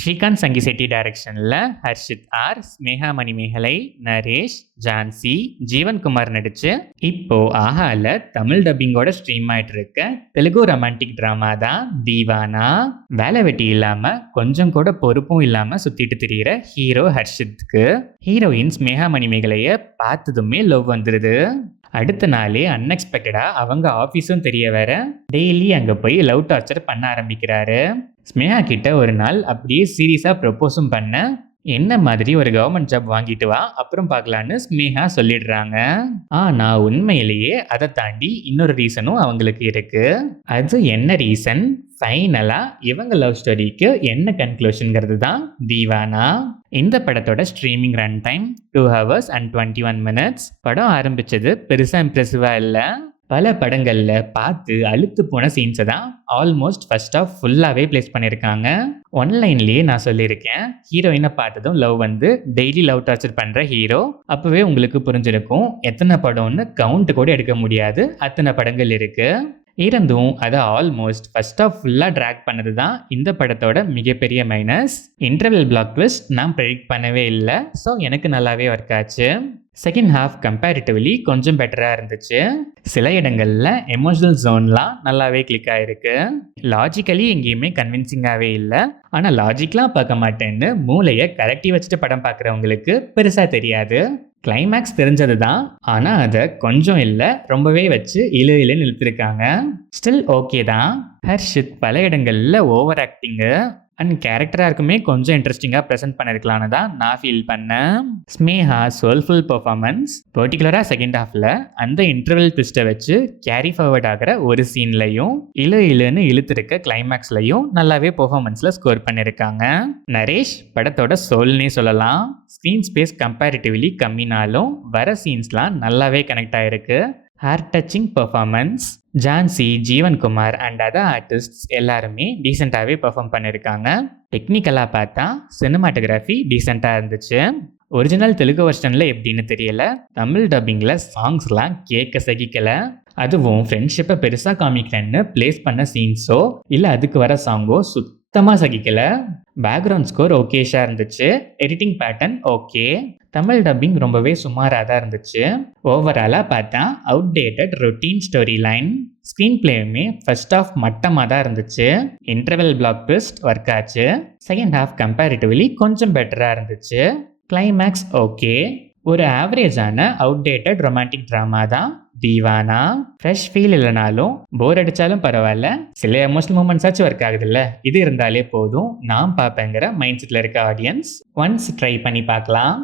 ஸ்ரீகாந்த் சங்கிசெட்டி டைரக்ஷனில் ஹர்ஷித் ஆர், ஸ்னேகா மணிமேகலை, நரேஷ், ஜான்சி, ஜீவன்குமார் நடிச்சு இப்போ ஆஹால தமிழ் டப்பிங்கோட ஸ்ட்ரீம் ஆயிட்டு இருக்க தெலுங்கு ரொமான்டிக் ட்ராமா தான் தீவானா. வேலை வெட்டி இல்லாம கொஞ்சம் கூட பொறுப்பும் இல்லாம சுத்திட்டு திரியிற ஹீரோ ஹர்ஷித்துக்கு ஹீரோயின் ஸ்னேகா மணிமேகலைய பார்த்ததுமே லவ் வந்துருது. அடுத்த நாளே அன்எக்ஸ்பெக்டடா அவங்க ஆஃபீஸும் தெரிய வேற டெய்லி அங்கே போய் லவ் டார்ச்சர் பண்ண ஆரம்பிக்கிறாரு. ஸ்னேகா கிட்ட ஒரு நாள் அப்படியே சீரியஸாக ப்ரப்போஸும் பண்ண என்ன மாதிரி ஒரு கவர்மெண்ட் ஜாப் வாங்கிட்டு வா அப்புறம் பார்க்கலான்னு ஸ்னேகா சொல்லிடுறாங்க. ஆனால் உண்மையிலேயே அதை தாண்டி இன்னொரு ரீசனும் அவங்களுக்கு இருக்கு. அது என்ன ரீசன், ஃபைனலாக இவங்க லவ் ஸ்டோரிக்கு என்ன கன்க்ளூஷனுங்கிறது தான் தீவானா. இந்த படத்தோட streaming run time 2 hours and 21 minutes. படம் ஆரம்பிச்சது பெருசாக இம்ப்ரெசிவாக இல்லை. பல படங்களில் பார்த்து அழுத்து போன சீன்ஸை தான் ஆல்மோஸ்ட் ஃபர்ஸ்ட் ஆஃப் ஃபுல்லாகவே பிளேஸ் பண்ணியிருக்காங்க. ஒன்லைன்லேயே நான் சொல்லியிருக்கேன், ஹீரோயினை பார்த்ததும் லவ் வந்து டெய்லி லவ் டார்ச்சர் பண்ணுற ஹீரோ. அப்போவே உங்களுக்கு புரிஞ்சிருக்கும் எத்தனை படம்னு கவுண்ட் கூட எடுக்க முடியாது, அத்தனை படங்கள் இருக்குது. இருந்தும் அதை ஆல்மோஸ்ட் ஃபர்ஸ்ட் ஆஃப் ஃபுல்லாக ட்ராக் பண்ணது தான் இந்த படத்தோட மிகப்பெரிய மைனஸ். இன்டர்வல் பிளாக் ட்விஸ்ட் நான் ப்ரெடிக்ட் பண்ணவே இல்லை, ஸோ எனக்கு நல்லாவே ஒர்க் ஆச்சு. செகண்ட் ஹாஃப் கம்பேரிட்டிவ்லி கொஞ்சம் பெட்டராக இருந்துச்சு. சில இடங்களில் எமோஷனல் ஜோன்லாம் நல்லாவே கிளிக் ஆகிருக்கு. லாஜிக்கலி எங்கேயுமே கன்வின்சிங்காகவே இல்லை. ஆனால் லாஜிக்லாம் பார்க்க மாட்டேன்னு மூளையை கரெக்டி வச்சுட்டு படம் பார்க்குறவங்களுக்கு பெருசாக தெரியாது. கிளைமேக்ஸ் தெரிஞ்சது தான், ஆனால் அதை கொஞ்சம் இல்லை ரொம்பவே வச்சு இழுன்னு இழுத்துருக்காங்க. ஸ்டில் ஓகே தான். ஹர்ஷித் பல இடங்களில் ஓவர் ஆக்டிங்கு அண்ட் கேரக்டராக கொஞ்சம் இன்ட்ரெஸ்டிங்காக ப்ரெசென்ட் பண்ணியிருக்கலான்னு தான் நான் ஃபீல் பண்ணேன். ஸ்னேகா சோல்ஃபுல் பர்ஃபார்மன்ஸ், பர்டிகுலராக செகண்ட் ஹாஃபில் அந்த இன்டர்வல் ட்விஸ்ட்டை வச்சு கேரி ஃபார்வர்ட் ஆகிற ஒரு சீன்லையும் இழுன்னு இழுத்துருக்க கிளைமேக்ஸ்லையும் நல்லாவே பர்ஃபார்மன்ஸில் ஸ்கோர் பண்ணியிருக்காங்க. நரேஷ் படத்தோட சோல்னே சொல்லலாம். ஸ்க்ரீன் ஸ்பேஸ் கம்பேரிட்டிவ்லி கம்மினாலும் வர சீன்ஸ்லாம் நல்லாவே கனெக்ட் ஆகிருக்கு. Heart touching performance. Jhansi, Jeevankumar and other artists எல்லாருமே டீசெண்டாகவே பெர்ஃபார்ம் பண்ணியிருக்காங்க. டெக்னிக்கலாக பார்த்தா சினிமாட்டோகிராஃபி டீசெண்டாக இருந்துச்சு. ஒரிஜினல் தெலுங்கு வெர்ஷனில் எப்படின்னு தெரியல, தமிழ் டப்பிங்கில் சாங்ஸ்லாம் கேட்க சகிக்கலை. அதுவும் ஃப்ரெண்ட்ஷிப்பை பெருசாக காமிக்கிறேன்னு பிளேஸ் பண்ண சீன்ஸோ இல்லை அதுக்கு வர சாங்கோ சுத்தமாக சகிக்கலை. பேக்ரவுண்ட் ஸ்கோர் ஓகேஷாக இருந்துச்சு. Editing pattern okay. Tamil dubbing ரொம்பவே சுமாராக தான் இருந்துச்சு. ஓவராலாக பார்த்தா outdated routine story line. Screen பிளேயுமே ஃபர்ஸ்ட் ஹாஃப் மட்டமாக தான் இருந்துச்சு. இன்டர்வல் பிளாக் ட்விஸ்ட் ஒர்க் ஆச்சு. செகண்ட் ஹாஃப் கம்பேரிட்டிவ்லி கொஞ்சம் பெட்டராக இருந்துச்சு. Climax okay. ஒரு ஆவரேஜான அவுடேட்டட் ரொமான்டிக் ட்ராமா தான் தீவானா. ஃப்ரெஷ் ஃபீல் இல்லைனாலும் போர் அடித்தாலும் பரவாயில்ல, சில எமோஷனல் மூமெண்ட்ஸ் ஆச்சும் ஒர்க் ஆகுதுல்ல, இது இருந்தாலே போதும் நான் பார்ப்பேங்கிற மைண்ட் செட்டில் இருக்க ஆடியன்ஸ் ஒன்ஸ் ட்ரை பண்ணி பார்க்கலாம்.